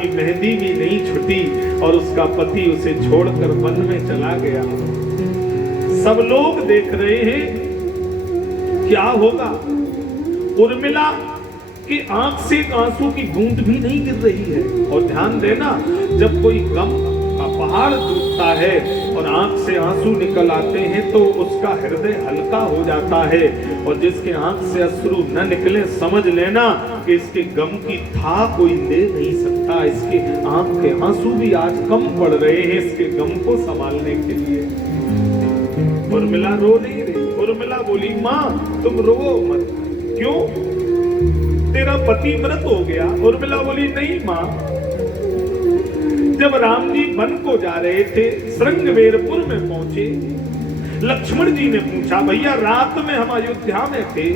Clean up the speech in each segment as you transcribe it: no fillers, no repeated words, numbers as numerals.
की मेहंदी भी नहीं छुटी और उसका पति उसे छोड़कर वन में चला गया। सब लोग देख रहे हैं क्या होगा। उर्मिला की आंख से आंसू की बूंद भी नहीं गिर रही है। और ध्यान देना, जब कोई गम का पहाड़ टूटता है और आंख से आंसू निकल आते हैं तो उसका हृदय हल्का हो जाता है। और जिसके आंख से अश्रु न निकले, समझ लेना कि इसके गम की था कोई ले नहीं सकता। इसके आंख के आंसू भी आज कम पड़ रहे हैं इसके गम को संभालने के लिए। उर्मिला रो नहीं रही। उर्मिला बोली, माँ तुम रो मत। क्यों? तेरा पति मृत हो गया। उर्मिला बोली, नहीं माँ, जब राम जी वन को जा रहे थे, श्रृंगवेरपुर में पहुंचे, लक्ष्मण जी ने पूछा, भैया रात में हम अयोध्या में थे,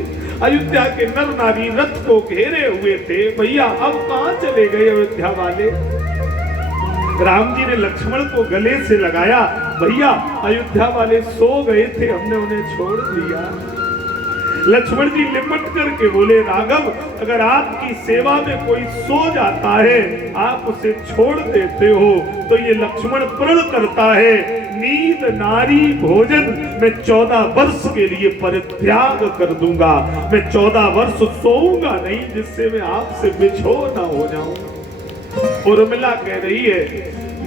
अयोध्या के नर नारी रथ को घेरे हुए थे, भैया अब कहां चले गए अयोध्या वाले? राम जी ने लक्ष्मण को गले से लगाया, भैया अयोध्या वाले सो गए थे, हमने उन्हें छोड़ दिया। लक्ष्मण जी लिपट करके बोले, राघव अगर आपकी सेवा में कोई सो जाता है, आप उसे छोड़ देते हो तो ये लक्ष्मण प्रण करता है, नींद नारी भोजन मैं 14 वर्ष के लिए परित्याग कर दूंगा। मैं 14 वर्ष सोऊंगा नहीं जिससे मैं आपसे बिछो ना हो जाऊं। उर्मिला कह रही है,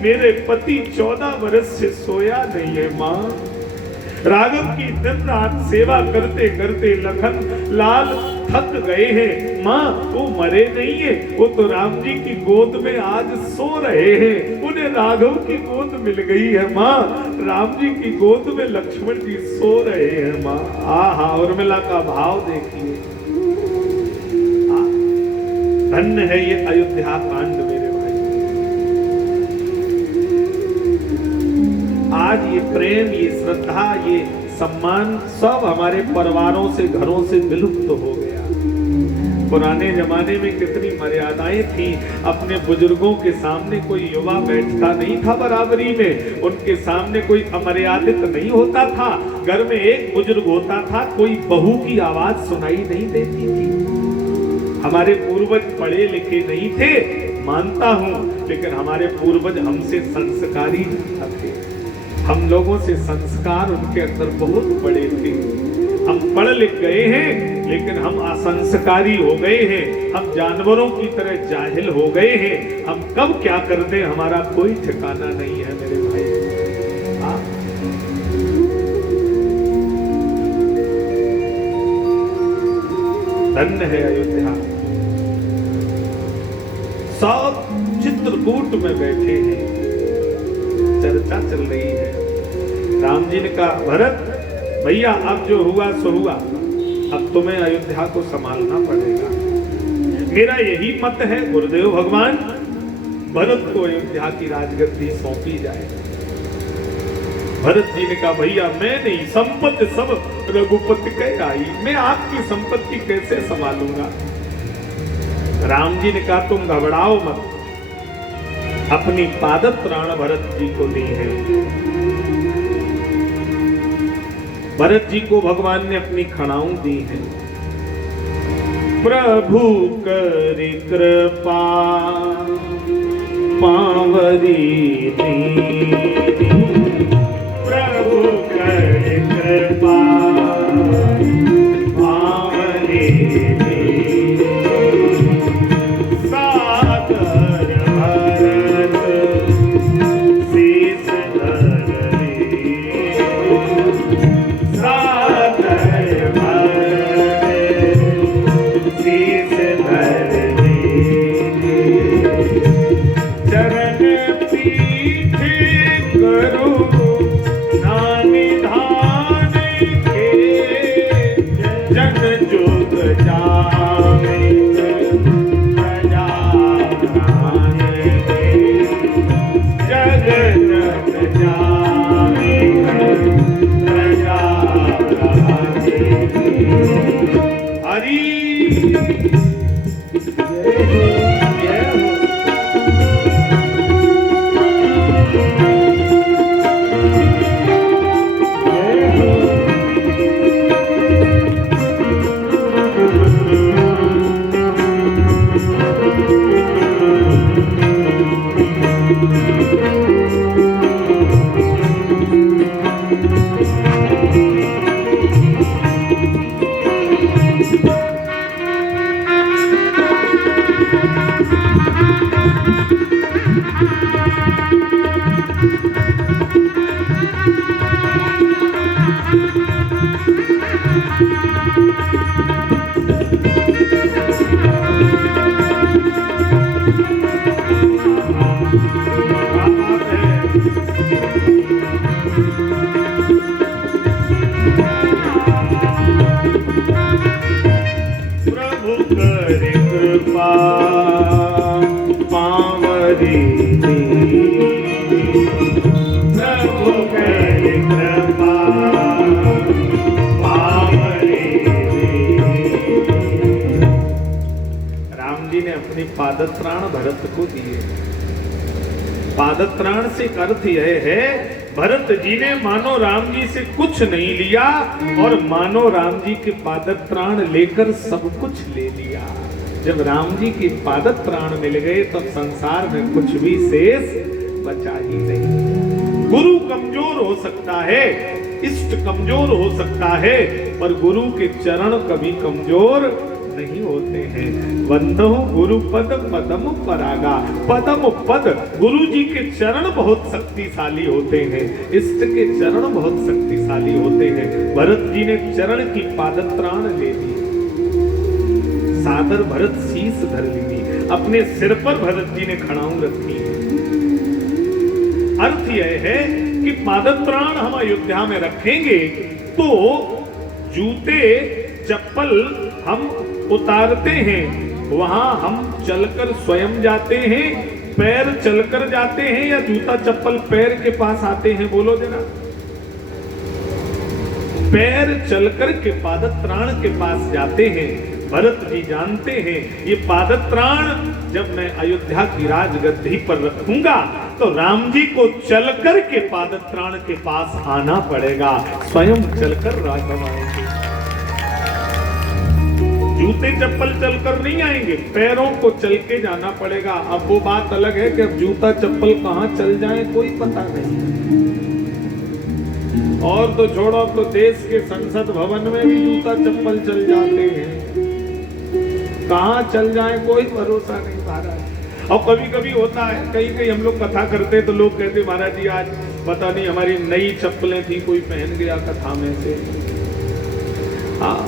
मेरे पति 14 वर्ष से सोया नहीं है माँ। राघव की दिन रात सेवा करते करते लखन लाल थक गए हैं। माँ वो मरे नहीं है, वो तो राम जी की गोद में आज सो रहे हैं, उन्हें राघव की गोद मिल गई है माँ। राम जी की गोद में लक्ष्मण जी सो रहे हैं माँ। आहा, उर्मिला का भाव देखिए। धन्य है ये अयोध्या कांड मेरे भाई। आज ये प्रेम, ये श्रद्धा, ये सम्मान सब हमारे परिवारों से, घरों से विलुप्त हो गया। पुराने जमाने में कितनी मर्यादाएं थी। अपने बुजुर्गों के सामने कोई युवा बैठता नहीं था बराबरी में, उनके सामने कोई अमर्यादित नहीं होता था। घर में एक बुजुर्ग होता था, कोई बहू की आवाज सुनाई नहीं देती थी। हमारे पूर्वज पढ़े लिखे नहीं थे, मानता हूं, लेकिन हमारे पूर्वज हमसे संस्कारी थे। हम लोगों से संस्कार उनके अंदर बहुत बड़े थे। हम पढ़ लिख गए हैं लेकिन हम असंस्कारी हो गए हैं। हम जानवरों की तरह जाहिल हो गए हैं। हम कब क्या कर दें हमारा कोई ठिकाना नहीं है मेरे भाई। धन्य है अयोध्या। सब चित्रकूट में बैठे हैं, चर्चा चल रही है। राम जी ने कहा, भरत भैया अब जो हुआ सो हुआ, अब तुम्हें अयोध्या को संभालना पड़ेगा। मेरा यही मत है गुरुदेव भगवान, भरत को अयोध्या की राजगद्दी सौंपी जाए। भरत जी ने कहा, भैया मैं नहीं, संपत्ति सब रघुपति कह आई, मैं आपकी संपत्ति कैसे संभालूंगा। राम जी ने कहा, तुम घबराओ मत, अपनी पादत्राण भरत जी को दी है। भरत जी को भगवान ने अपनी खड़ाऊं दी है। प्रभु कर कृपा पावरी प्रभु कर कृपा पावरी चरण पीठ पावरी प्रभु कर कृपा पावरी। राम जी ने अपने पादत्राण भरत को दिए। पादत्राण से अर्थ यह है, भरत जी ने मानो राम जी से कुछ नहीं लिया और मानो राम जी के पादत्राण लेकर सब कुछ ले लिया। जब राम जी के पादत्राण मिल गए तो संसार में कुछ भी शेष बचा ही नहीं। गुरु कमजोर हो सकता है, इष्ट कमजोर हो सकता है, पर गुरु के चरण कभी कमजोर नहीं होते हैं। वंदो गुरु पद पदम परागा। पदम पद, गुरु जी के चरण बहुत शक्तिशाली होते हैं, इष्ट के चरण बहुत शक्तिशाली होते हैं। भरत जी ने चरण की पादत्राण ले ली, सादर भरत शीश धर ली, अपने सिर पर भरत जी ने खड़ाऊं रखी। अर्थ यह है कि पादत्राण हम अयोध्या में रखेंगे तो जूते चप्पल हम उतारते हैं, वहां हम चलकर स्वयं जाते हैं, पैर चलकर जाते हैं या जूता चप्पल पैर के पास आते हैं? बोलो जरा। पैर चलकर के पादत्राण के पास जाते हैं। भरत जी जानते हैं ये पादत्राण जब मैं अयोध्या की राजगद्दी पर रखूंगा तो राम जी को चलकर के पादत्राण के पास आना पड़ेगा, स्वयं चलकर राघव आएंगे। जूते चप्पल चलकर नहीं आएंगे, पैरों को चल के जाना पड़ेगा। अब वो बात अलग है कि अब जूता चप्पल कहां चल जाए कोई पता नहीं। और तो छोड़ो, अब तो देश के संसद भवन में भी जूता चप्पल चल जाते हैं, कहां चल जाए कोई भरोसा नहीं महाराज। और कभी कभी होता है, कहीं कहीं हम लोग कथा करते तो लोग कहते महाराज जी आज पता नहीं हमारी नई चप्पलें थी, कोई पहन गया कथा में से।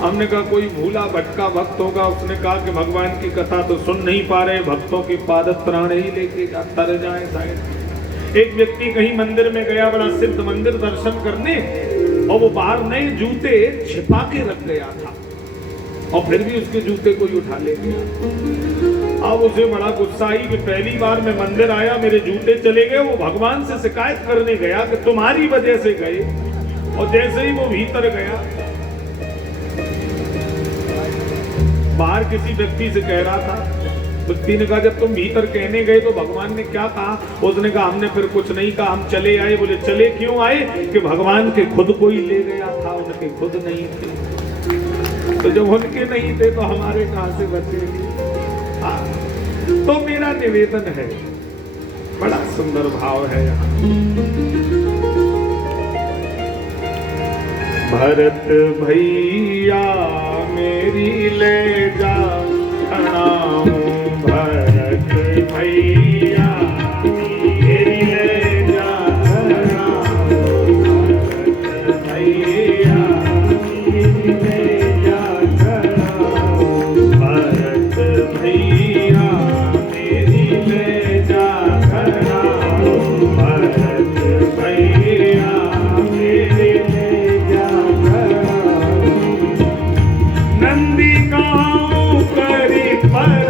हमने कहा कोई भूला भटका भक्त होगा, उसने कहा कि भगवान की कथा तो सुन नहीं पा रहे, भक्तों की पादत्राण ही लेके तर जाए शायद। एक व्यक्ति कहीं मंदिर में गया, बड़ा सिद्ध मंदिर दर्शन करने, और वो बाहर नए जूते छिपा के रख गया था और फिर भी उसके जूते कोई उठा ले गया। अब उसे बड़ा गुस्सा आई कि पहली बार मैं मंदिर आया, मेरे जूते चले गए। वो भगवान से शिकायत करने गया कि तुम्हारी वजह से गए, और जैसे ही वो भीतर गया, बाहर किसी व्यक्ति से कह रहा था, व्यक्ति ने कहा जब तुम भीतर कहने गए तो भगवान ने क्या कहा? उसने कहा हमने फिर कुछ नहीं कहा, हम चले आए। बोले चले क्यों आए? कि भगवान के खुद कोई ले गया था, उनके खुद नहीं थे। तो जब उनके नहीं थे तो हमारे कहां से बचेंगे? तो मेरा निवेदन है, बड़ा सुंदर भाव है यहाँ। भरत भैया मेरी ले जा खड़ाऊं, भरत भैया मेरी ले जा खड़ाऊं, भरत भैया मेरी ले जा खड़ाऊं, भरत भैया मेरी ले जा खड़ाऊं, भरत भैया मेरी ले जा खड़ाऊं। नंदी गाँव करी पर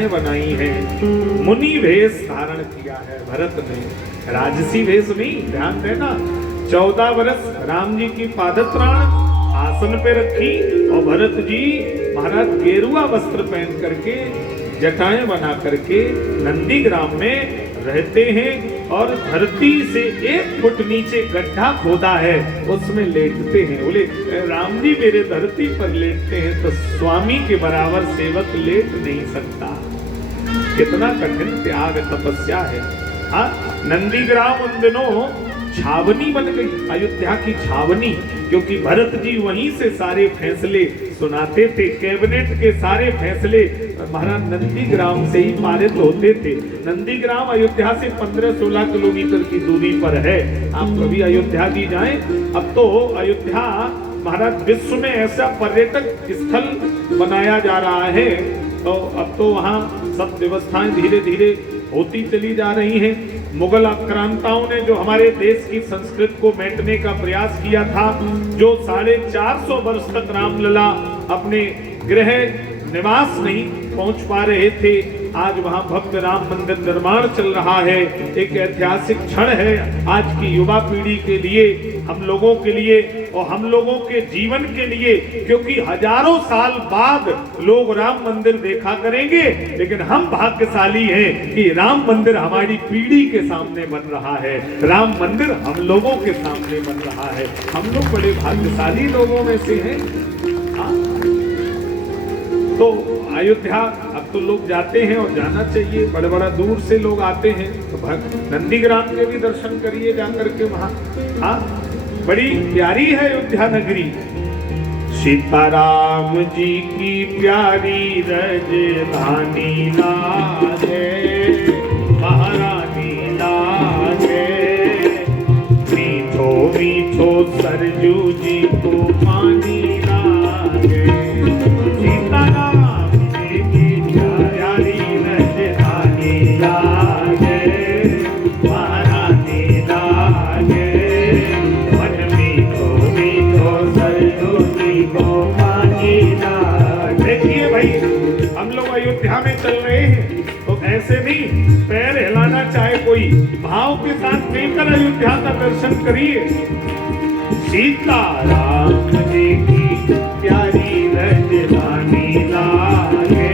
जटाएं बनाई हैं, मुनि वेश धारण किया है भरत ने, राजसी वेश नहीं। ध्यान देना, 14 वर्ष राम जी की पादत्राण आसन पे रखी और भरत जी महाराज गेरुआ वस्त्र पहन करके जटाएं बना करके नंदीग्राम में रहते हैं और धरती से 1 फुट नीचे गड्ढा खोदा है, उसमें लेटते हैं। बोले राम जी मेरे धरती पर लेटते हैं तो स्वामी के बराबर सेवक लेट नहीं सकता। कितना कठिन त्याग तपस्या है। हाँ, नंदीग्राम उन दिनों छावनी बन गई, अयोध्या की छावनी, क्योंकि भरत जी वहीं से सारे फैसले सुनाते थे। कैबिनेट के सारे फैसले महाराज नंदीग्राम से ही पारित होते थे। नंदीग्राम अयोध्या से 15-16 किलोमीटर की दूरी पर है। आप कभी अयोध्या जी जाएं, अब तो अयोध्या महाराज विश्व में ऐसा पर्यटक स्थल बनाया जा रहा है, तो अब तो वहाँ सब व्यवस्थाएं धीरे धीरे होती चली जा रही हैं। मुगल आक्रांताओं ने जो हमारे देश की संस्कृति को मेटने का प्रयास किया था, जो 450 वर्ष तक रामलला अपने गृह निवास नहीं पहुंच पा रहे थे, आज वहां भव्य राम मंदिर निर्माण चल रहा है। एक ऐतिहासिक क्षण है आज की युवा पीढ़ी के लिए, हम लोगों के लिए और हम लोगों के जीवन के लिए, क्योंकि हजारों साल बाद लोग राम मंदिर देखा करेंगे, लेकिन हम भाग्यशाली हैं कि राम मंदिर हमारी पीढ़ी के सामने बन रहा है, राम मंदिर हम लोगों के सामने बन रहा है। हम लोग बड़े भाग्यशाली लोगों में से हैं। तो अयोध्या अब तो लोग जाते हैं और जाना चाहिए, बड़े बड़ा दूर से लोग आते हैं, तो नंदीग्राम के भी दर्शन करिए जाकर के वहाँ। हाँ, बड़ी प्यारी है अयोध्या नगरी। सीताराम जी की प्यारी राजधानी लागे, महारानी लागे, मीठो मीठो सरजू जी को पानी लागे। सीताराम जी की प्यारी राजधानी लागे, महारानी लागे, मन मीठो मीठो सरजू जी को पानी लागे। देखिए भाई, हम लोग अयोध्या में चल रहे हैं तो ऐसे नहीं पैर हिलाना चाहे कोई, भाव के साथ मिलकर अयोध्या का दर्शन करिए। सीताराम जी की प्यारी राजधानी लागे,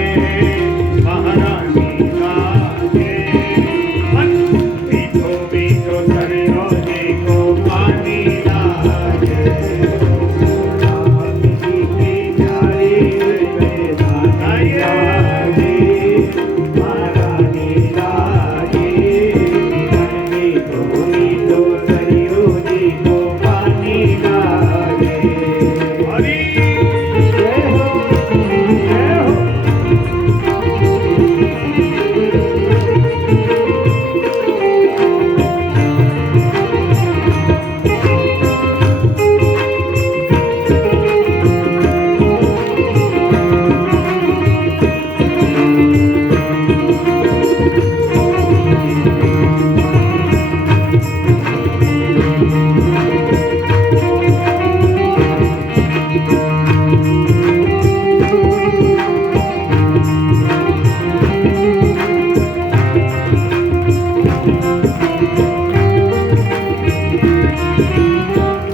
महारानी लागे, मन मीठो मीठो सरजू जी को पानी लागे। राम जी की प्यारी राजधानी लागे, महारानी लागे, मन मीठो मीठो सरजू जी को पानी लागे। हरि जय हो, जय हो।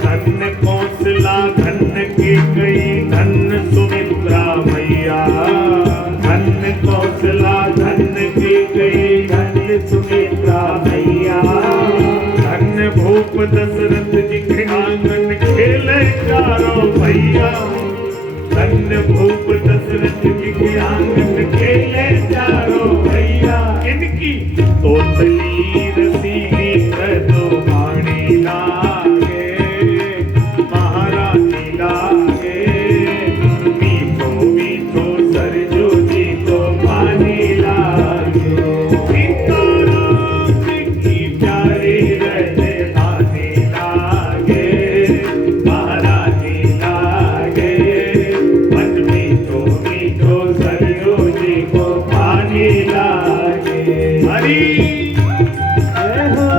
धन्य कौशला धन्य की गई धन्य सुमित्रा मैया, धन्य कौशला धन्य की गई धन्य सुमित्रा मैया, धन्य भूप दशरथ जी के आंगन खेले चारों भैया, धन्य भूप दशरथ जी के आंगन खेले चारों भैया। इनकी तोतली रसीली तो वाणी लागे, महारानी लागे, मीठो मीठो सरजू जी को पानी लागे। सीताराम जी की प्यारी राजधानी लागे, महारानी लागे, मन मीठो मीठो सरजू जी को पानी लागे। हरि जय हो।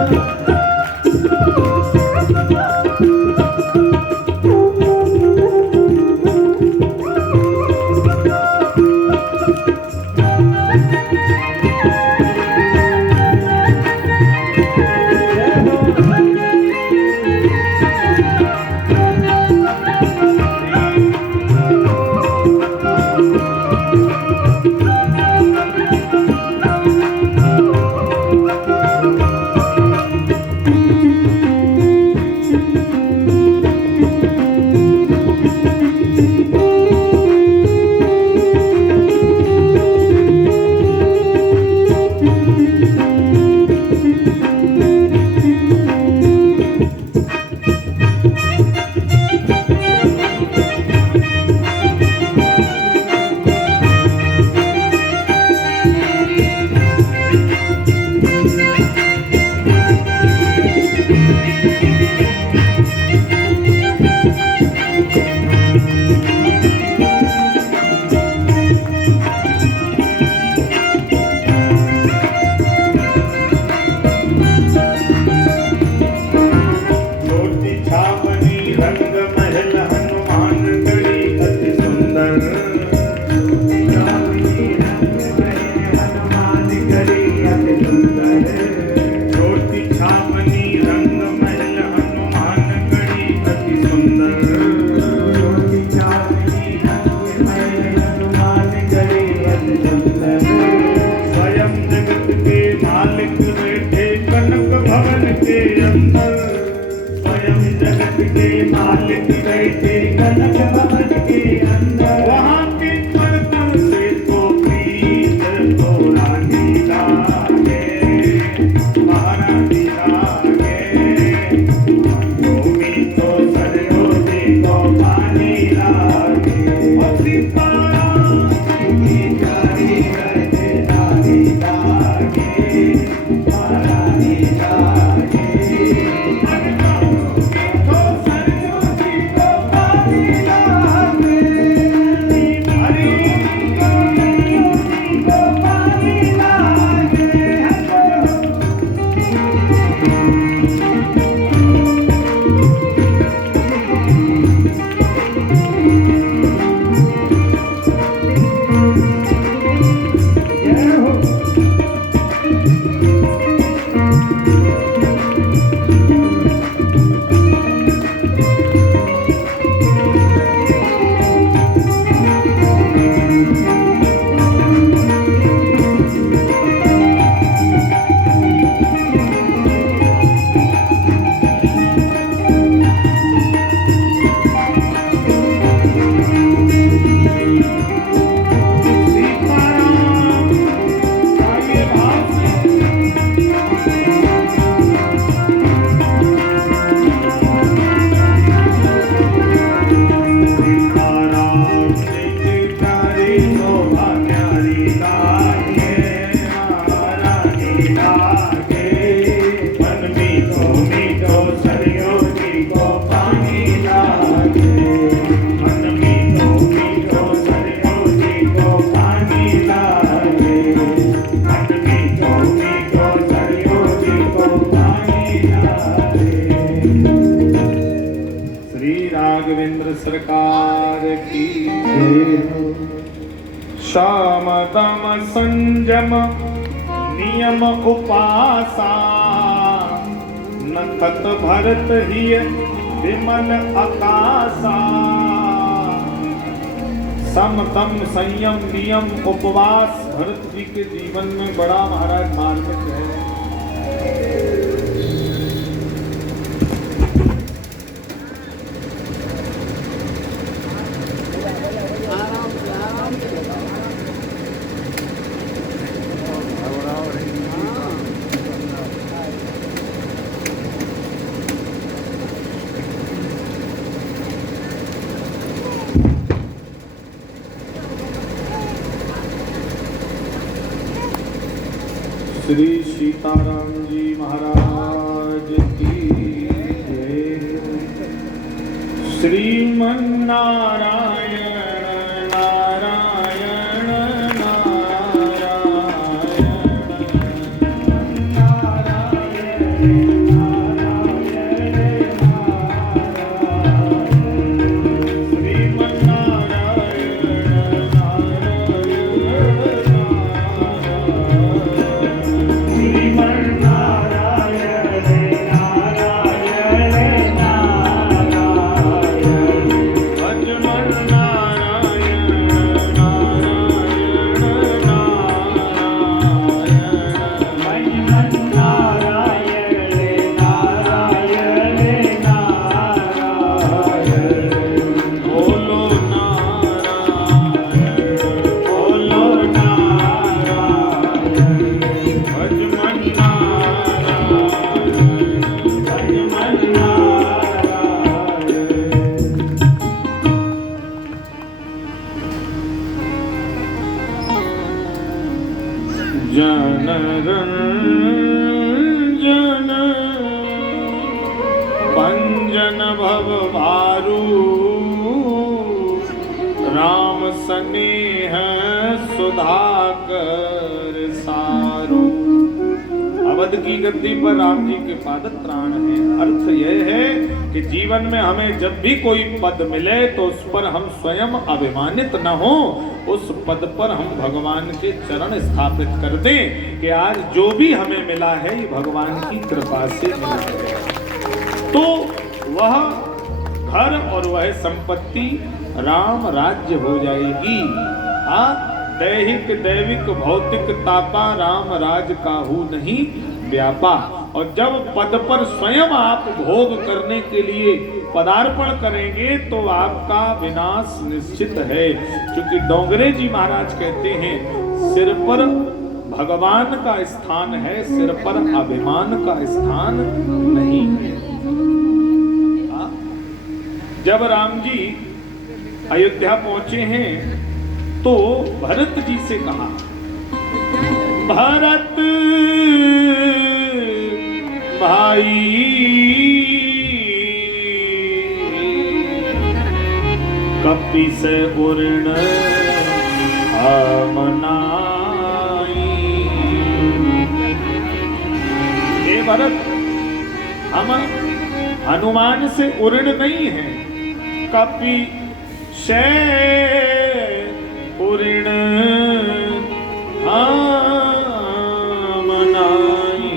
गरी अति सुंदर ज्योति छावनी रंग महल हनुमान गढ़ी अति सुंदर ज्योति चावनी रंग महल हनुमान गढ़ी अति सुंदर स्वयं जगत के मालिक बैठे कनक भवन के अंदर स्वयं जगत के मालिक बैठे कनक भवन के अंदर वहाँ के कर्तन से तो प्रीत तो रानी लागे महारानी लागे भूमि तो सरयोगी को पानी लागे और सीताराम की जारी रहते रानी लागे महारानी लागे तो सरयोगी को पानी लागे हरि सरयोगी को पानी लागे जय हो सीताराम आगे भाव से सीताराम ने प्यारी शोभा प्यारी लागे महारानी लागे मन मीठो सरयोगी को पानी लागे मन मीठो सरयोगी को पानी लागे मन मीठो सरयोगी को पानी लागे श्री राघवेंद्र सरकार की जय हो शाम दम संजम नियम उपासा नखत भरत ही विमल आकाशा सम तम संयम नियम उपवास भरत जी के जीवन में बड़ा महाराज मार्मिक है। श्री सीताराम जी महाराज की जय। श्रीमन्नारायण नारायण जनरंजन पंजन भव भारू राम स्नेह सुधाकर सारू। अब पद की गद्दी पर राम जी के पाद त्राण है। अर्थ यह है कि जीवन में हमें जब भी कोई पद मिले तो उस पर हम स्वयं अभिमानित न हो, उस पद पर हम भगवान के चरण स्थापित कर दें कि आज जो भी हमें मिला है ये भगवान की कृपा से मिला है। तो वह घर और वह संपत्ति राम राज्य हो जाएगी। हाँ, दैहिक दैविक भौतिक तापा राम राज काहू नहीं व्यापा। और जब पद पर स्वयं आप भोग करने के लिए पदार्पण करेंगे तो आपका विनाश निश्चित है। क्योंकि डोंगरे जी महाराज कहते हैं सिर पर भगवान का स्थान है, सिर पर अभिमान का स्थान नहीं है। जब राम जी अयोध्या पहुंचे हैं तो भरत जी से कहा, भरत भाई कपि से उर्ण मनाई। हे भरत, हम हनुमान से उर्ण नहीं है, कपि से उर्ण मनाई।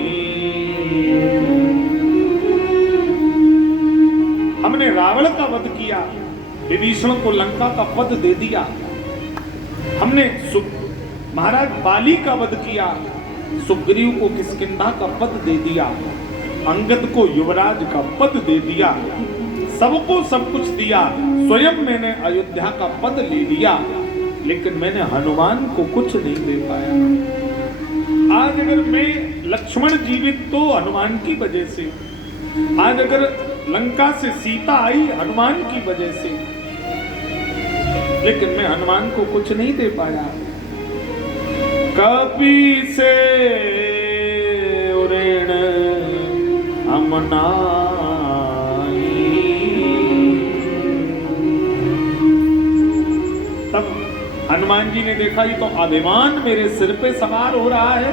हमने रावण का वध किया, विभीषण को लंका का पद दे दिया। हमने महाराज बाली का वध किया, सुग्रीव को किष्किंधा का पद दे दिया, अंगद को युवराज का पद दे दिया, सबको सब कुछ दिया। स्वयं मैंने अयोध्या का पद ले लिया, लेकिन मैंने हनुमान को कुछ नहीं दे पाया। आज अगर मैं लक्ष्मण जीवित तो हनुमान की वजह से, आज अगर लंका से सीता आई हनुमान की वजह से, लेकिन मैं हनुमान को कुछ नहीं दे पाया। कपि से उरण अमनाई। तब हनुमान जी ने देखा ये तो अभिमान मेरे सिर पे सवार हो रहा है,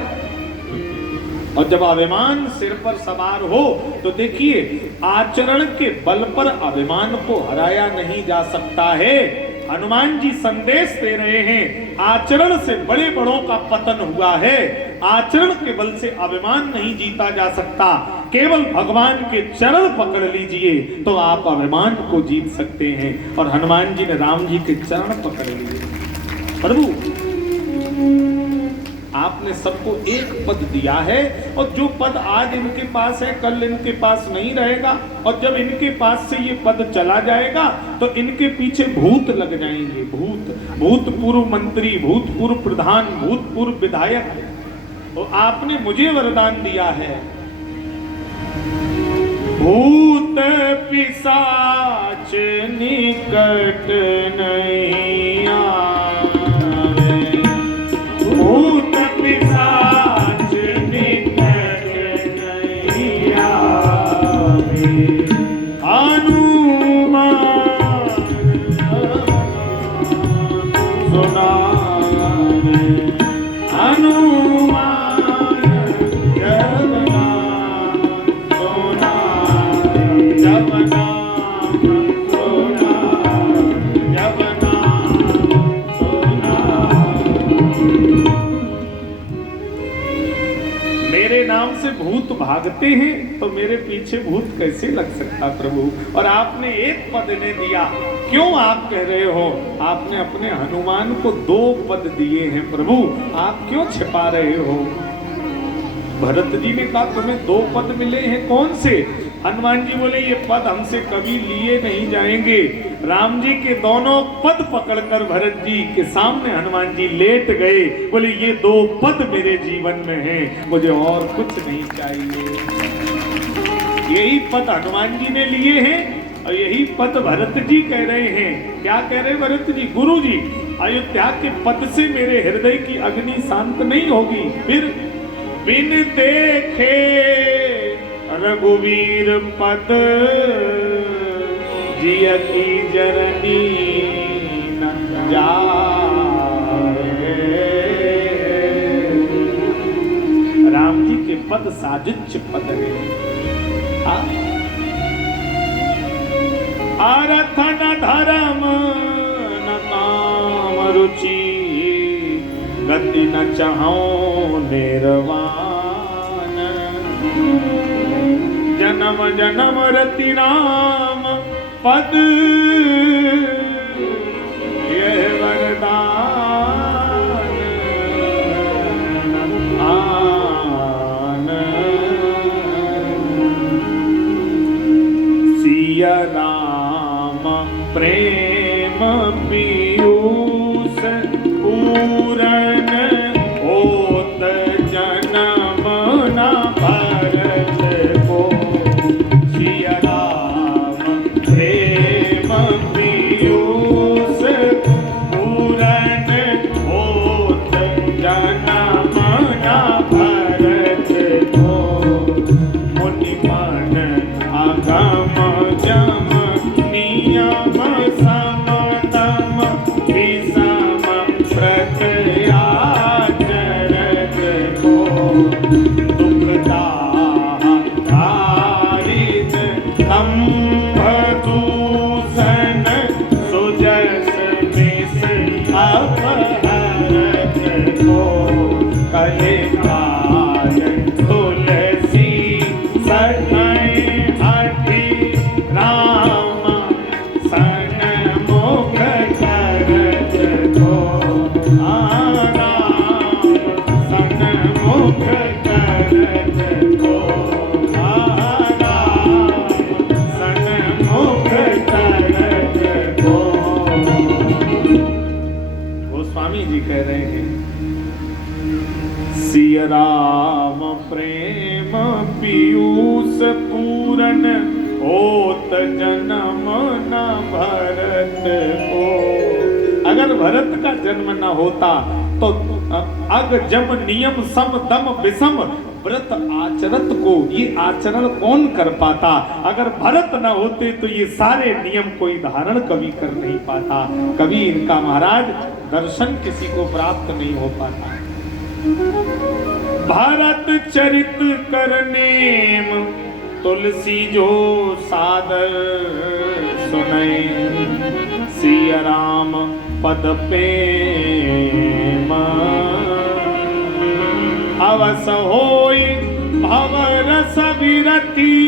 और जब अभिमान सिर पर सवार हो तो देखिए आचरण के बल पर अभिमान को हराया नहीं जा सकता है। हनुमान जी संदेश दे रहे हैं आचरण से बड़े बड़ों का पतन हुआ है, आचरण के बल से अभिमान नहीं जीता जा सकता। केवल भगवान के चरण पकड़ लीजिए तो आप अभिमान को जीत सकते हैं। और हनुमान जी ने राम जी के चरण पकड़ लिए। प्रभु, आपने सबको एक पद दिया है, और जो पद आज इनके पास है कल इनके पास नहीं रहेगा, और जब इनके पास से ये पद चला जाएगा तो इनके पीछे भूत लग जाएंगे। भूतपूर्व मंत्री, भूतपूर्व प्रधान, भूतपूर्व विधायक। तो आपने मुझे वरदान दिया है, भूत पिशाच निकट नहीं आवे, भूत पिशाच निकट नहीं आवे, हनुमान सुनावे, हनुमान मेरे नाम से भूत भागते हैं तो मेरे पीछे भूत कैसे लग सकता प्रभु। और आपने एक पद ने दिया, क्यों आप कह रहे हो? आपने अपने हनुमान को 2 पद दिए हैं प्रभु, आप क्यों छिपा रहे हो? भरत जी ने कहा तुम्हें 2 पद मिले हैं, कौन से? हनुमान जी बोले ये पद हमसे कभी लिए नहीं जाएंगे। राम जी के दोनों पद पकड़कर भरत जी के सामने हनुमान जी लेट गए, बोले ये 2 पद मेरे जीवन में हैं, मुझे और कुछ नहीं चाहिए। यही पद हनुमान जी ने लिए हैं और यही पद भरत जी कह रहे हैं। क्या कह रहे भरत जी? गुरु जी, अयोध्या के पद से मेरे हृदय की अग्नि शांत नहीं होगी। फिर बिन देखे रघुवीर पद जिय की जननी न जाए। राम जी के पद साजिच पद रे अर्थ न धर्म न काम रुचि गति न चाहो निर्वाण जन्म जन्म रति राम पद ये वरदान आन सिया राम प्रेम पीयूष पूरन होत जन्म न भरत को सिया राम प्रेम पीयूष पूरन होत जन्म न भरत को मुनि मन अगम जम नियम समतम विषम प्रत्याचरत को दुखदाह दारिद दंभ दूषण सुजस मिस अपहरत को कलिकाल तुलसी सटय हठि राम सन्मुख करत को राम सन्मुख करत को राम सन्मुख करत को। गोस्वामी जी कह रहे हैं सिय राम प्रेम पीयूष पूरन होत जन्म न भरत को। अगर भरत का जन्म न होता तो अग जम नियम सम दम विषम व्रत आचरत को ये आचरण कौन कर पाता। अगर भरत न होते तो ये सारे नियम कोई धारण कभी कर नहीं पाता, कभी इनका महाराज दर्शन किसी को प्राप्त नहीं हो पाता। भारत चरित करनेम तुलसी जो सादर सुनय सिया राम पद प्रेम अवस होय भव रस विरति।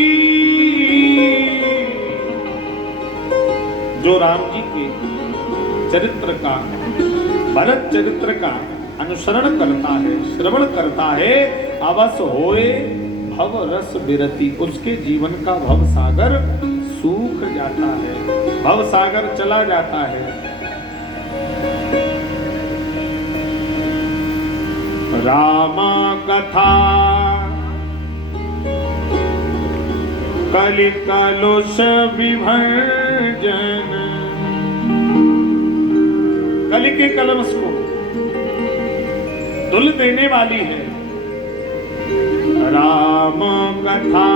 जो राम जी के चरित्र का भरत चरित्र का अनुसरण करता है, श्रवण करता है, अवस होए भव रस विरति, उसके जीवन का भव सागर सूख जाता है, भव सागर चला जाता है। राम कथा कलि कलुष विभर्जन, कलि के कलश को धुल देने वाली है। राम कथा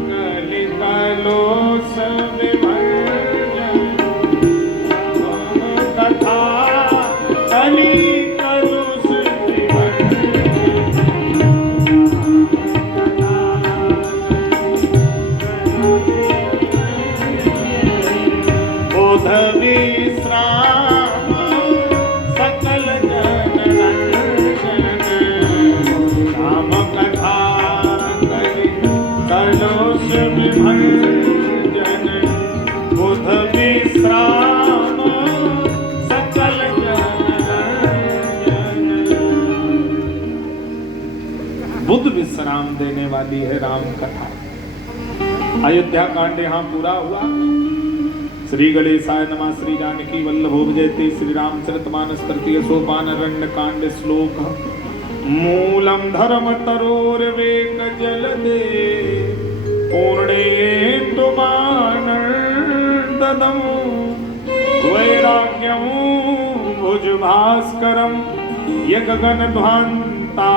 कलि कलुष विभर्जन, राम कथा कलि कलुष विभर्जन, बोध विश्राम सकल जन रंजन। राम कथा कलि कलुष विभर्जन, बुध विश्राम सकल जन रंजन। बुध विश्राम देने वाली है राम कथा। अयोध्या कांड यहाँ पूरा हुआ। श्री गणेशाय नमः। श्री जानकी वल्लभो जयते। श्री रामचरितमानस तृतीय सोपान अरण्य कांड श्लोक। मूलम धर्म तरोर्वेक जलदे पूर्णे तुमानंददम वैराग्यम भुजभास्करम यगगन ध्वंता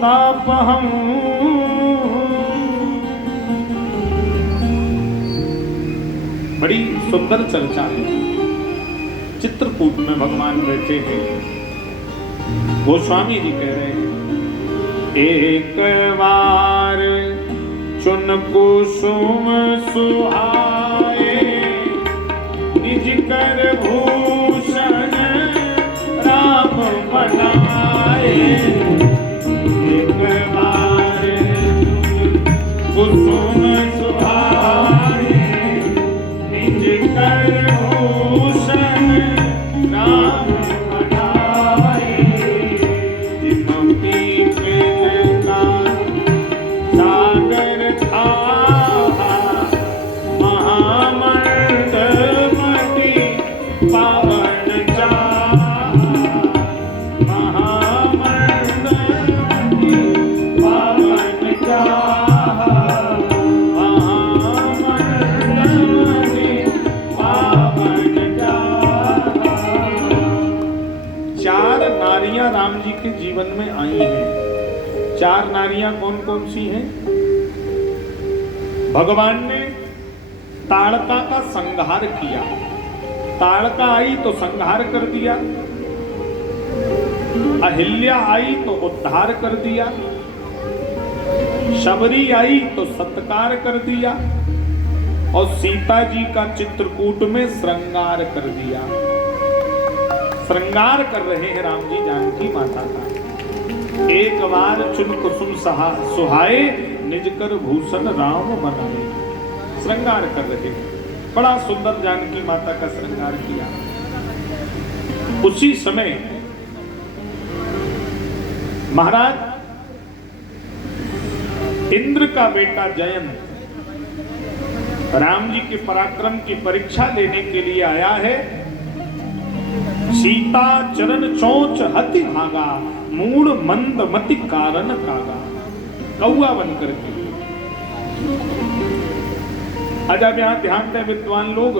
तापहम। बड़ी सुंदर चर्चा है। चित्रकूट में भगवान बैठे हैं। गोस्वामी जी कह रहे हैं एक बार चुन कुसुम सुहाए, निज कर भूषण राम बनाए। एक बार कुसुम सुहाए, निज कर भूषण राम बनाए। सागर था महामंडमति पावन महामंडमति पावन महामंडमति पावन। चार नारियां राम जी के जीवन में आई हैं। चार नारियां कौन कौन सी हैं? भगवान ने ताड़का का संहार किया। ताड़का आई तो संहार कर दिया, अहिल्या आई तो उद्धार कर दिया, शबरी आई तो सत्कार कर दिया, और सीता जी का चित्रकूट में श्रृंगार कर दिया। श्रृंगार कर रहे हैं राम जी जानकी माता का। एक बार चुन कुसुम सुहाए, निज कर भूषण राम बनाए। श्रृंगार कर रहे हैं, बड़ा सुंदर जानकी माता का श्रृंगार किया। उसी समय महाराज इंद्र का बेटा जयंत राम जी के पराक्रम की परीक्षा लेने के लिए आया है। सीता चरण चोंच हति भागा, मूड मंद मति कारण कागा। कौआ बनकर के। आज अब यहां ध्यान दें विद्वान लोग,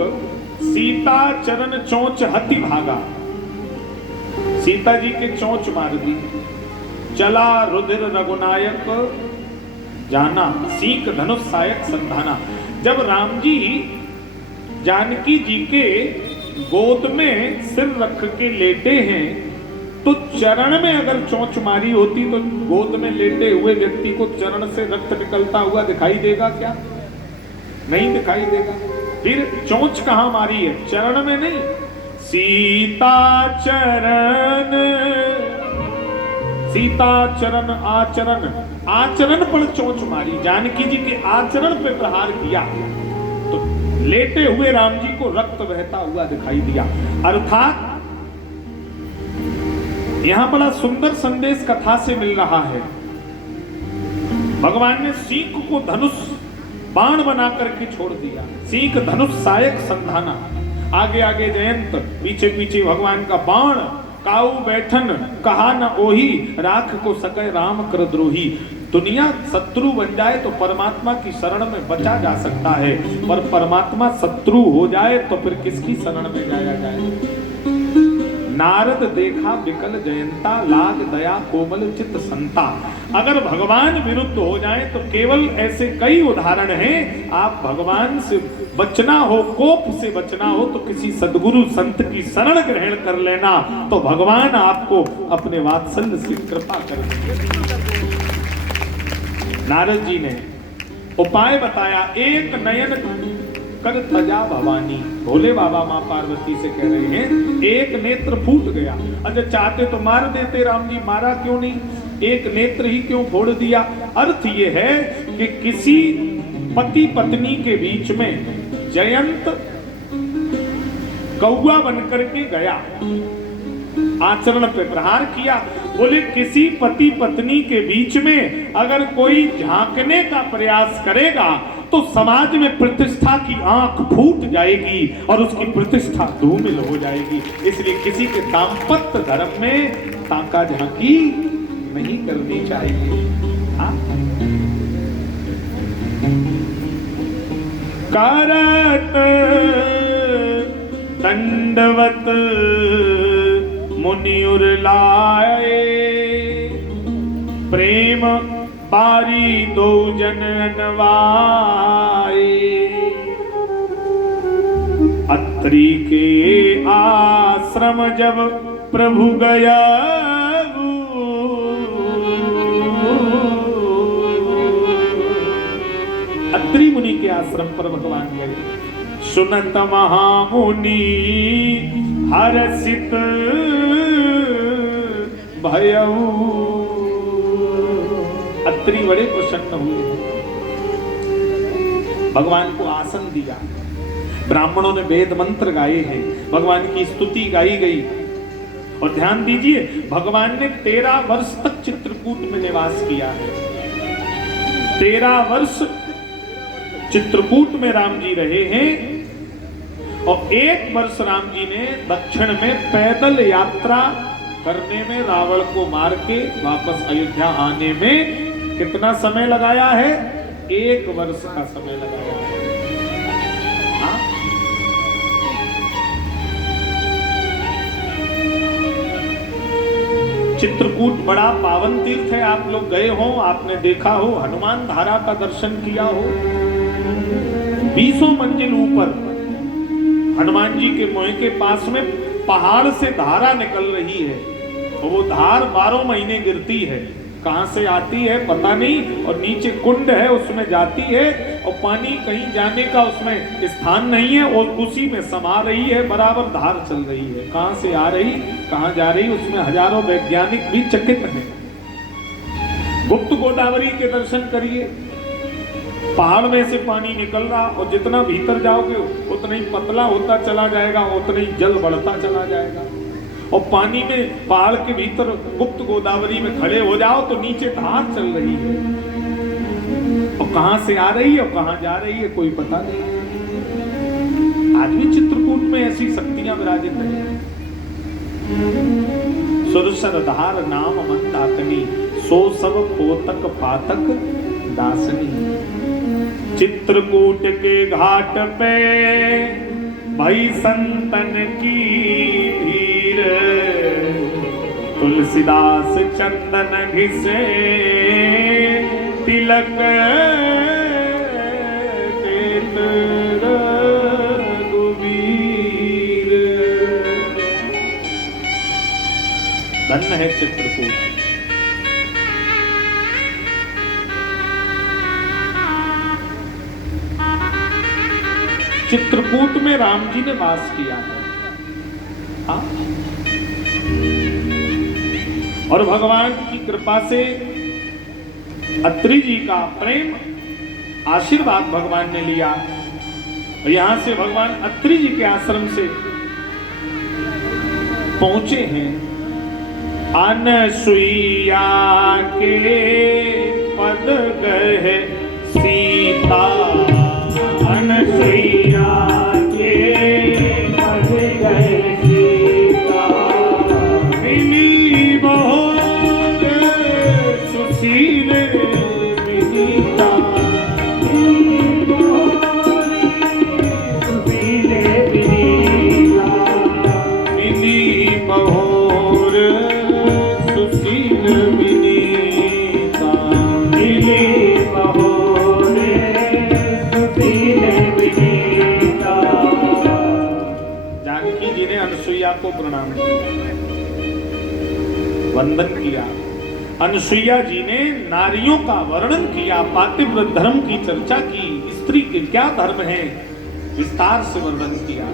सीता चरण चोंच हति भागा, सीता जी के चोंच मार दी। चला रुधिर रघुनायक जाना, सीख धनुष सायक संधाना। जब राम जी जानकी जी के गोद में सिर रख के लेटे हैं, तो चरण में अगर चोंच मारी होती तो गोद में लेटे हुए व्यक्ति को चरण से रक्त निकलता हुआ दिखाई देगा क्या? नहीं दिखाई देगा। फिर चोंच कहां मारी है? चरण में नहीं। सीता चरण, सीता चरण आचरण, आचरण पर चोंच मारी। जानकी जी के आचरण पे प्रहार किया तो लेटे हुए राम जी को रक्त बहता हुआ दिखाई दिया। अर्थात यहां बड़ा सुंदर संदेश कथा से मिल रहा है। भगवान ने सीख को धनुष बाण बना करके छोड़ दिया। सीख धनुष सायक संधाना। आगे आगे जयंत, पीछे पीछे भगवान का बाण। काऊ बैठन कहा न ओही, राख को सके राम कर द्रोही। दुनिया शत्रु बन जाए तो परमात्मा की शरण में बचा जा सकता है, पर परमात्मा शत्रु हो जाए तो फिर किसकी शरण में जाया जाए? नारद देखा विकल जयंता, लाग दया कोमल चित्त संता। अगर भगवान विरुद्ध हो जाए तो केवल ऐसे कई उदाहरण हैं। आप भगवान से बचना हो, कोप से बचना हो तो किसी सद्गुरु संत की शरण ग्रहण कर लेना, तो भगवान आपको अपने वात्सल्य से कृपा कर देंगे। नारद जी ने उपाय बताया। एक नयन कर तजा भवानी, भोले बाबा मां पार्वती से कह रहे हैं एक नेत्र फूट गया। अच्छा चाहते तो मार देते राम जी, मारा क्यों नहीं? एक नेत्र ही क्यों फोड़ दिया? अर्थ ये है कि किसी पति पत्नी के बीच में जयंत कौआ बनकर के गया, आचरण पे प्रहार किया। बोले किसी पति पत्नी के बीच में अगर कोई झांकने का प्रयास करेगा तो समाज में प्रतिष्ठा की आंख फूट जाएगी और उसकी प्रतिष्ठा धूमिल हो जाएगी। इसलिए किसी के दाम्पत्य धर्म में ताका झांकी नहीं करनी चाहिए। करत दंडवत मुनिउर लाए, प्रेम बारी दो जन नवाए। अत्रि के आश्रम जब प्रभु गया, आश्रम पर भगवान गए। सुनत महामुनि हर्षित भयऊ, अत्रि बड़े प्रसन्न हुए, भगवान को आसन दिया। ब्राह्मणों ने वेद मंत्र गाए हैं, भगवान की स्तुति गाई गई। और ध्यान दीजिए, भगवान ने 13 वर्ष तक चित्रकूट में निवास किया है। 13 वर्ष चित्रकूट में राम जी रहे हैं और 1 वर्ष राम जी ने दक्षिण में पैदल यात्रा करने में, रावण को मार के वापस अयोध्या आने में कितना समय लगाया है? 1 वर्ष का समय लगाया है। चित्रकूट बड़ा पावन तीर्थ है। आप लोग गए हो, आपने देखा हो, हनुमान धारा का दर्शन किया हो। 20 मंजिल ऊपर हनुमान जी के मोह के पास में पहाड़ से धारा निकल रही है और वो धार 12 महीने गिरती है। कहां से आती है पता नहीं, और नीचे कुंड है उसमें जाती है और पानी कहीं जाने का उसमें स्थान नहीं है और उसी में समा रही है, बराबर धार चल रही है। कहां से आ रही, कहां जा रही, उसमें हजारों वैज्ञानिक भी चकित हैं। गुप्त गोदावरी के दर्शन करिए, पहाड़ में से पानी निकल रहा और जितना भीतर जाओगे उतना ही पतला होता चला जाएगा, उतना ही जल बढ़ता चला जाएगा। और पानी में, पहाड़ के भीतर गुप्त गोदावरी में खड़े हो जाओ तो नीचे धार चल रही है और कहां से आ रही है और कहां जा रही है कोई पता नहीं। आज भी चित्रकूट में ऐसी शक्तियां विराजित हैं। सुरसर धार नाम मंदाकिनी, सो सब पोतक पातक दासनी। चित्रकूट के घाट पे भई संतन की भीड़, तुलसीदास चंदन घिसे तिलक देत रघुवीर। धन्य है चित्रकूट। चित्रकूट में राम जी ने वास किया है। हाँ? और भगवान की कृपा से अत्रि जी का प्रेम आशीर्वाद भगवान ने लिया। और यहां से भगवान अत्रि जी के आश्रम से पहुंचे हैं अनसुईया के पद गए सीता। अनसुईया के पद गए सीता, मिली बहुत सुशील विनीता। मिली बहुत सुशील विनीता, मिली बहुत सुशील विनीता, मिली बहुत सुशील विनीता। जानकी जी ने अनसुईया को प्रणाम किया, वंदन किया। अनसुईया जी ने नारियों का वर्णन किया, पातिव्रत धर्म की चर्चा की, स्त्री के क्या धर्म है विस्तार से वर्णन किया।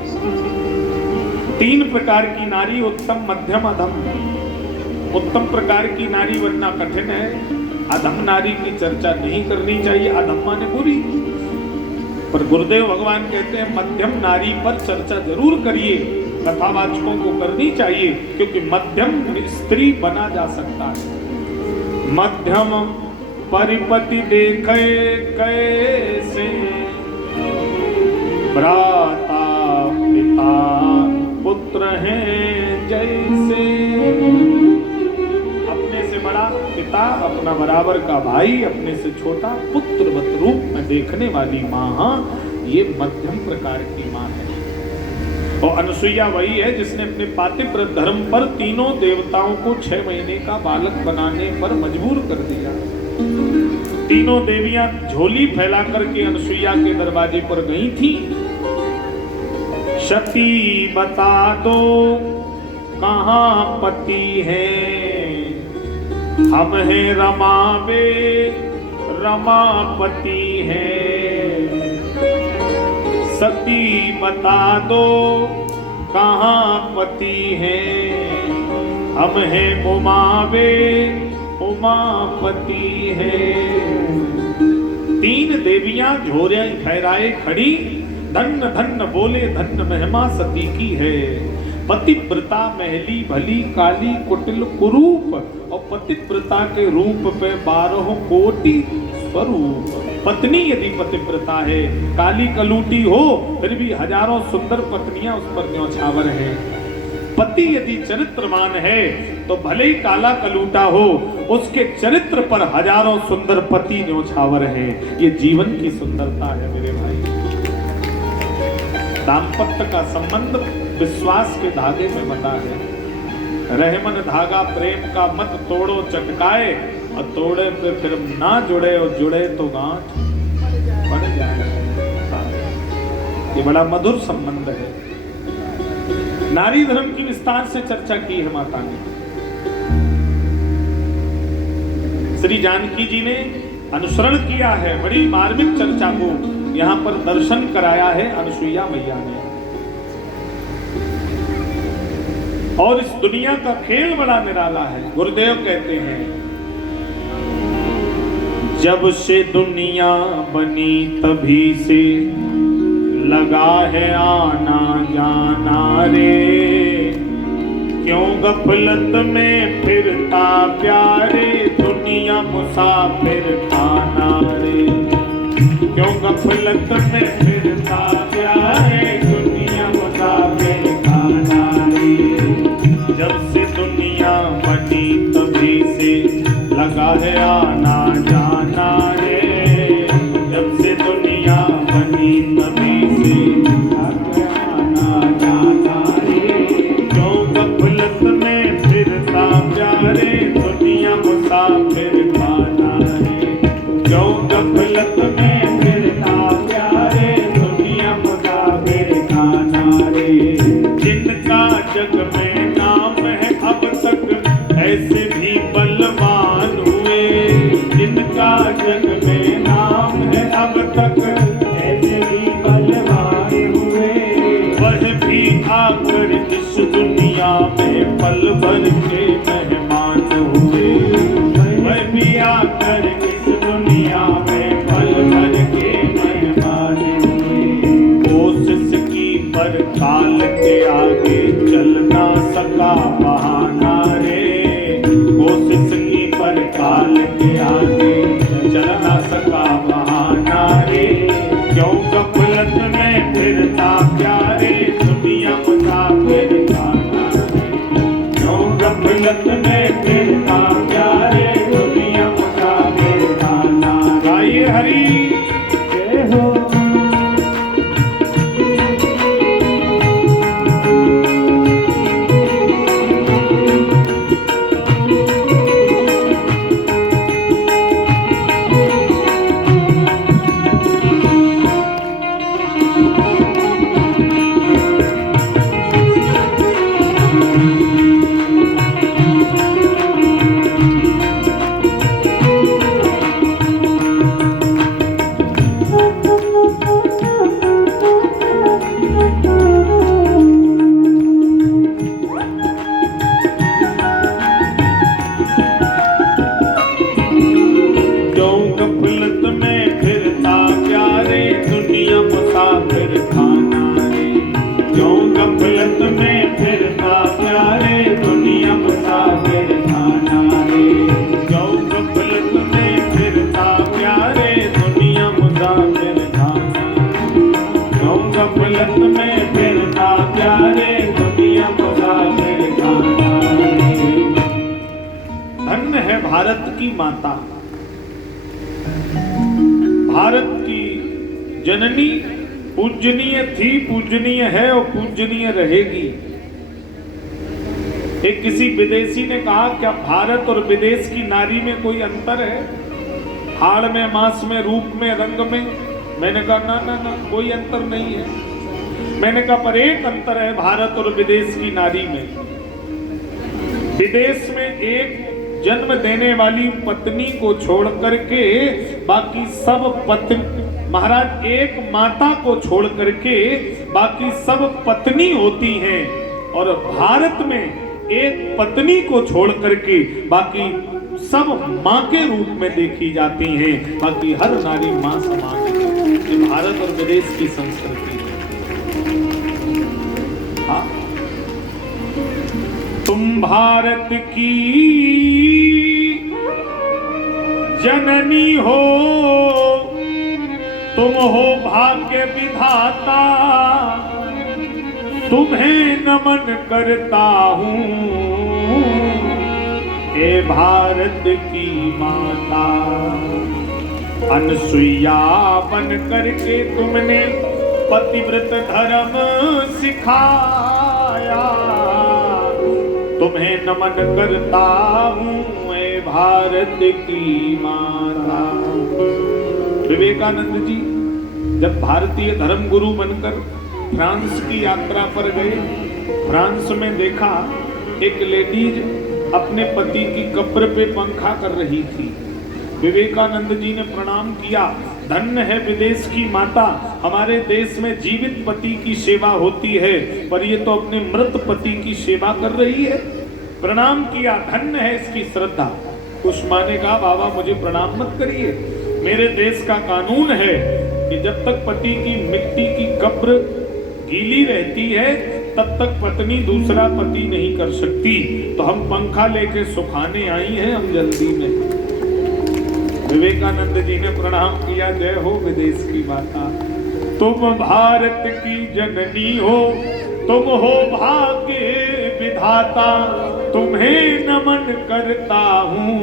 3 प्रकार की नारी, उत्तम, मध्यम, अधम। उत्तम प्रकार की नारी बनना कठिन है, अधम नारी की चर्चा नहीं करनी चाहिए। अधम माने बुरी, पर गुरुदेव भगवान कहते हैं मध्यम नारी पर चर्चा जरूर करिए, कथावाचकों को करनी चाहिए, क्योंकि मध्यम स्त्री बना जा सकता है। मध्यम परिपति देखे कैसे, भ्राता पिता पुत्र हैं जैसे। अपने से बड़ा पिता, अपना बराबर का भाई, अपने से छोटा पुत्रवत रूप में देखने वाली माँ, ये मध्यम प्रकार की माँ है। और अनसुईया वही है जिसने अपने पातिव्रत धर्म पर तीनों देवताओं को 6 महीने का बालक बनाने पर मजबूर कर दिया। तीनों देवियां झोली फैला करके अनसुईया के दरवाजे पर गई थी। सती बता दो कहाँ पति है, हम हैं रमावे रमापति है। सती बता दो कहाँ पति हैं, हम हैं उमावे उमापति है। तीन देवियां झोरियां फहराए खड़ी, धन्य धन्य बोले धन्य महिमा सती की है। पतिव्रता महली भली काली कुटिल कुरूप, और पतिव्रता के रूप पे 12 कोटि स्वरूप। पत्नी यदि पतिव्रता है, काली कलूटी हो, फिर भी हजारों सुंदर पत्नियां उस पर न्यौछावर है। पति यदि चरित्रवान है तो भले ही काला कलूटा हो, उसके चरित्र पर हजारों सुंदर पति न्यौछावर है। ये जीवन की सुंदरता है मेरे भाई। दाम्पत्य का संबंध विश्वास के धागे में बंधा है। रहमन धागा प्रेम का मत तोड़ो चटकाए, और तोड़े पे फिर ना जुड़े और जुड़े तो गांठ पड़ जाए। ये बड़ा मधुर संबंध है। नारी धर्म की विस्तार से चर्चा की है माता ने। श्री जानकी जी ने अनुसरण किया है, बड़ी मार्मिक चर्चा को यहाँ पर दर्शन कराया है अनुसुईया मैया ने। और इस दुनिया का खेल बड़ा निराला है। गुरुदेव कहते हैं, जब से दुनिया बनी तभी से लगा है आना जाना रे, क्यों गफलत में फिरता प्यारे, दुनिया मुसाफिर खाना रे। क्यों गफलत में फिरता प्यारे, दुनिया मुसाफिर खाना रे। जब से दुनिया बनी तभी से लगा है आना जाना रे, जब से दुनिया बनी तभी से लगा है आना जाना रे। क्यों गफलत में फिरता प्यारे, दुनिया मुसाफिर खाना रे। क्यों गफलत में फिरता प्यारे, दुनिया मुसाफिर खाना रे। जिनका जग में नाम है अब तक ऐसे भी बलवान हुए, जिनका जग में नाम है अब तक ऐसे भी बलवान हुए। वह भी आकर इस दुनिया में पल भर के मेहमान हुए, वह भी आकर इस दुनिया में पल भर के मेहमान हुए। कोशिश की पर काल के आगे चल ना सका बहाना रे, कोशिश की पर काल के आगे चल ना सका बहाना रे। क्यों गफलत में फिरता प्यारे, दुनिया मुसाफिर खाना रे। क्यों गफलत में फिरता प्यारे, दुनिया मुसाफिर खाना। गाइए हरि जय हो। धन्य है भारत की माता, भारत की जननी। पूजनीय थी, पूजनीय है और पूजनीय रहेगी। एक किसी विदेशी ने कहा, क्या भारत और विदेश की नारी में कोई अंतर है? हाड़ में, मांस में, रूप में, रंग में? मैंने कहा ना ना ना, कोई अंतर नहीं है। मैंने कहा पर एक अंतर है भारत और विदेश की नारी में। विदेश में एक जन्म देने वाली पत्नी को छोड़ करके बाकी सब महाराज एक माता को छोड़ करके बाकी सब पत्नी होती हैं, और भारत में एक पत्नी को छोड़ करके बाकी सब मां के रूप में देखी जाती हैं। बाकी हर नारी मां समान है। ये भारत और विदेश की संस्कृति है। हाँ? तुम भारत की जननी हो, तुम हो भाग्य विधाता, तुम्हें नमन करता हूँ हे भारत की माता। अनसुईया बन करके तुमने पतिव्रत धर्म सिखाया, तुम्हें नमन करता हूँ हे भारत की माता। विवेकानंद जी जब भारतीय धर्म गुरु बनकर फ्रांस की यात्रा पर गए, फ्रांस में देखा एक लेडीज अपने पति की कब्र पे पंखा कर रही थी। विवेकानंद जी ने प्रणाम किया, धन्य है विदेश की माता, हमारे देश में जीवित पति की सेवा होती है, पर ये तो अपने मृत पति की सेवा कर रही है। प्रणाम किया, धन्य है इसकी श्रद्धा। उस माँ ने कहा, बाबा मुझे प्रणाम मत करिए, मेरे देश का कानून है कि जब तक पति की मिट्टी की कब्र गीली रहती है तब तक पत्नी दूसरा पति नहीं कर सकती, तो हम पंखा लेके सुखाने आई हैं हम जल्दी में। विवेकानंद जी ने प्रणाम किया, जय हो विदेश की माता, तुम भारत की जननी हो, तुम हो भाग्य विधाता, तुम्हें नमन करता हूँ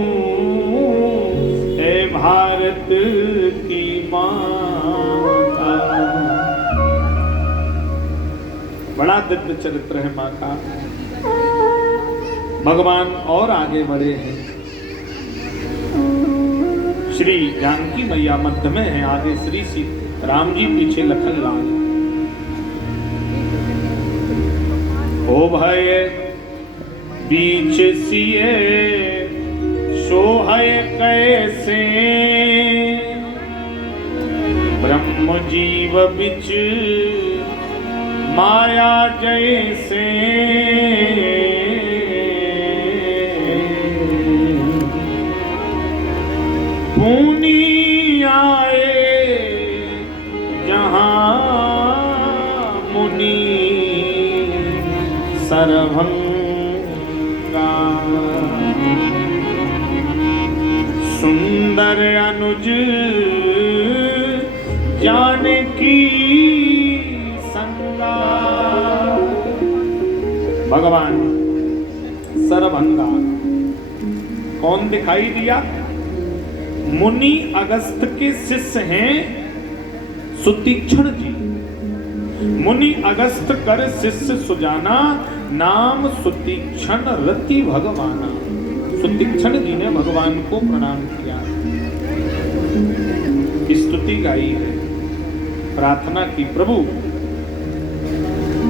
हे भारत की माता। बड़ा दिव्य चरित्र है माँ का। भगवान और आगे बढ़े हैं। श्री जानकी मैया मध्य में है, आगे श्री सीता राम जी, पीछे लखन लाल। ओ भय बीच सिए सोहय कैसे, ब्रह्म जीव बिच माया जैसे, पुनी आए जहां मुनि सरभंगा, सुंदर अनुज जानकी संगा। भगवान सरभंगा कौन दिखाई दिया? मुनि अगस्त के शिष्य हैं सुतीक्षण जी। मुनि अगस्त कर शिष्य सुजाना, नाम सुतीक्षण रति भगवाना। सुतीक्षण जी ने भगवान को प्रणाम किया, स्तुति गाई है, प्रार्थना की, प्रभु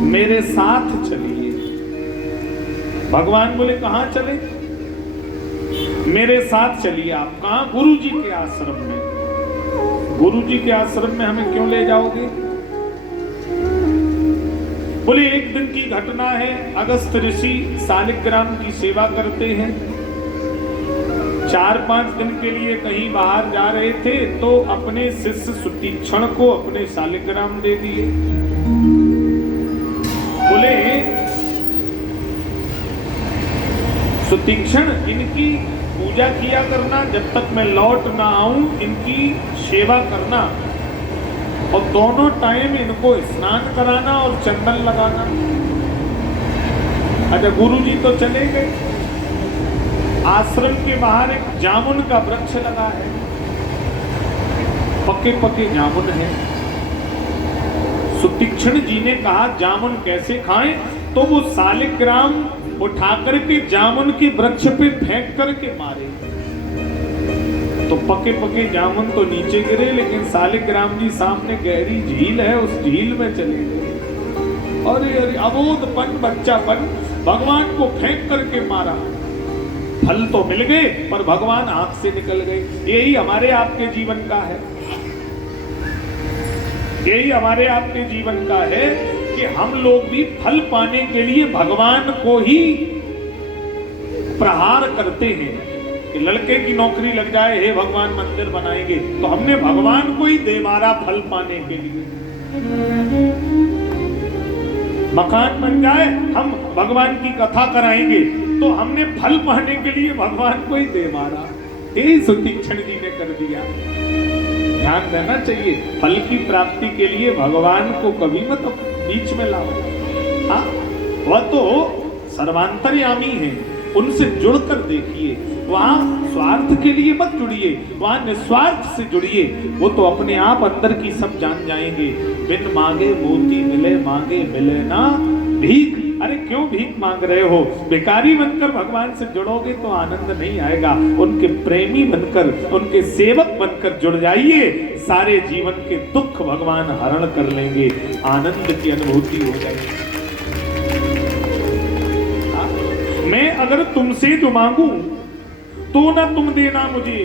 मेरे साथ चलिए। भगवान बोले कहां चले? मेरे साथ चलिए। आप कहां? गुरु जी के आश्रम में। गुरु जी के आश्रम में हमें क्यों ले जाओगे? बोले एक दिन की घटना है, अगस्त ऋषि शालिग्राम की सेवा करते हैं। 4-5 दिन के लिए कहीं बाहर जा रहे थे तो अपने शिष्य सुतीक्षण को अपने शालिग्राम दे दिए। बोले सुतीक्षण इनकी पूजा किया करना, जब तक मैं लौट ना आऊं इनकी सेवा करना, और दोनों टाइम इनको स्नान कराना और चंदन लगाना। अच्छा, गुरुजी तो चले गए। आश्रम के बाहर एक जामुन का वृक्ष लगा है, पके पके जामुन है। सुतीक्षण जी ने कहा जामुन कैसे खाएं? तो वो शालिग्राम उठा करके जामुन के वृक्ष पे फेंक करके मारे, तो पके पके जामुन तो नीचे गिरे, लेकिन शालिग्राम जी सामने गहरी झील है, उस झील में चले गए। अरे अरे, अबोधपन, बच्चापन, भगवान को फेंक करके मारा। फल तो मिल गए पर भगवान हाथ से निकल गए। यही हमारे आपके जीवन का है। यही हमारे आपके जीवन का है कि हम लोग भी फल पाने के लिए भगवान को ही प्रहार करते हैं कि लड़के की नौकरी लग जाए, हे भगवान मंदिर बनाएंगे, तो हमने भगवान को ही दे मारा फल पाने के लिए। मकान बन जाए, हम भगवान की कथा कराएंगे, तो हमने फल पाने के लिए भगवान को ही दे मारा। यही सुतीक्षण जी ने कर दिया। ध्यान देना चाहिए, फल की प्राप्ति के लिए भगवान को कभी मत बीच में लाओ। हाँ, वह तो सर्वांतर्यामी है, उनसे जुड़कर देखिए। वहां स्वार्थ के लिए मत जुड़िए, वहां निस्वार्थ से जुड़िए। वो तो अपने आप अंदर की सब जान जाएंगे। बिन मांगे मोती मिले, मांगे मिले ना भीख। अरे क्यों भीख मांग रहे हो? भिखारी बनकर भगवान से जुड़ोगे तो आनंद नहीं आएगा। उनके प्रेमी बनकर, उनके सेवक बनकर जुड़ जाइए, सारे जीवन के दुख भगवान हरण कर लेंगे, आनंद की अनुभूति हो जाएगी। मैं अगर तुमसे जो मांगू तो ना तुम देना मुझे।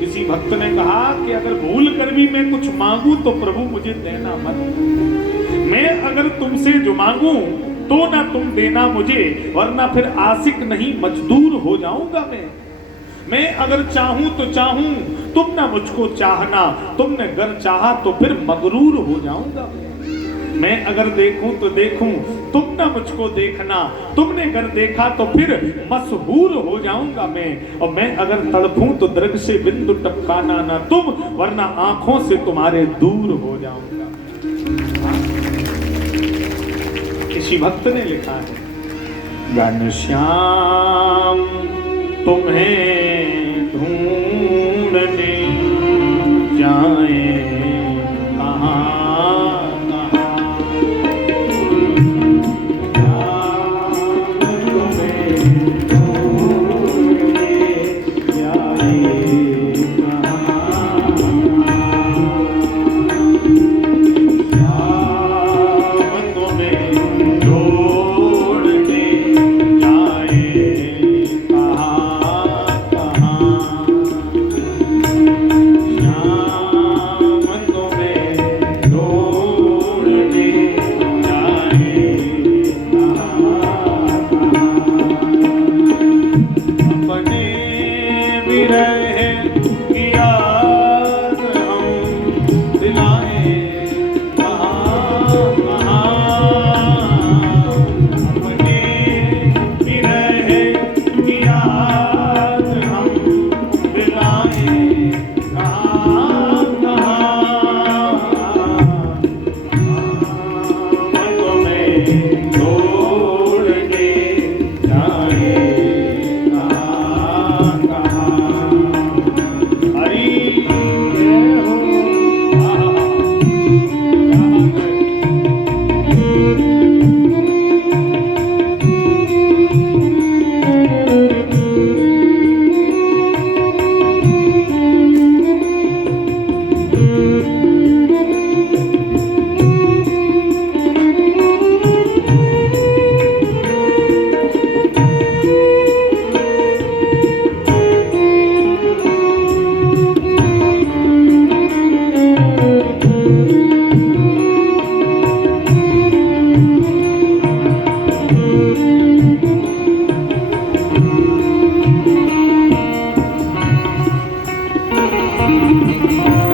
किसी भक्त ने कहा कि अगर भूल कर भी मैं कुछ मांगू तो प्रभु मुझे देना मत। मैं अगर तुमसे जो मांगू तो ना तुम देना मुझे, वरना फिर आशिक नहीं मजदूर हो जाऊंगा मैं अगर चाहूं तो चाहूं, तुम ना मुझको चाहना, तुमने अगर चाहा तो फिर मगरूर हो जाऊंगा मैं अगर देखूं तो देखूं, तुम ना मुझको देखना, तुमने अगर देखा तो फिर मशहूर हो जाऊंगा मैं। और मैं अगर तड़पूं तो दर्ग से बिंदु टपकाना ना तुम, वरना आंखों से तुम्हारे दूर हो जाऊंगा। किसी भक्त ने लिखा है, घनश्याम तुम्हें ढूंढने जाए कहाँ Thank you.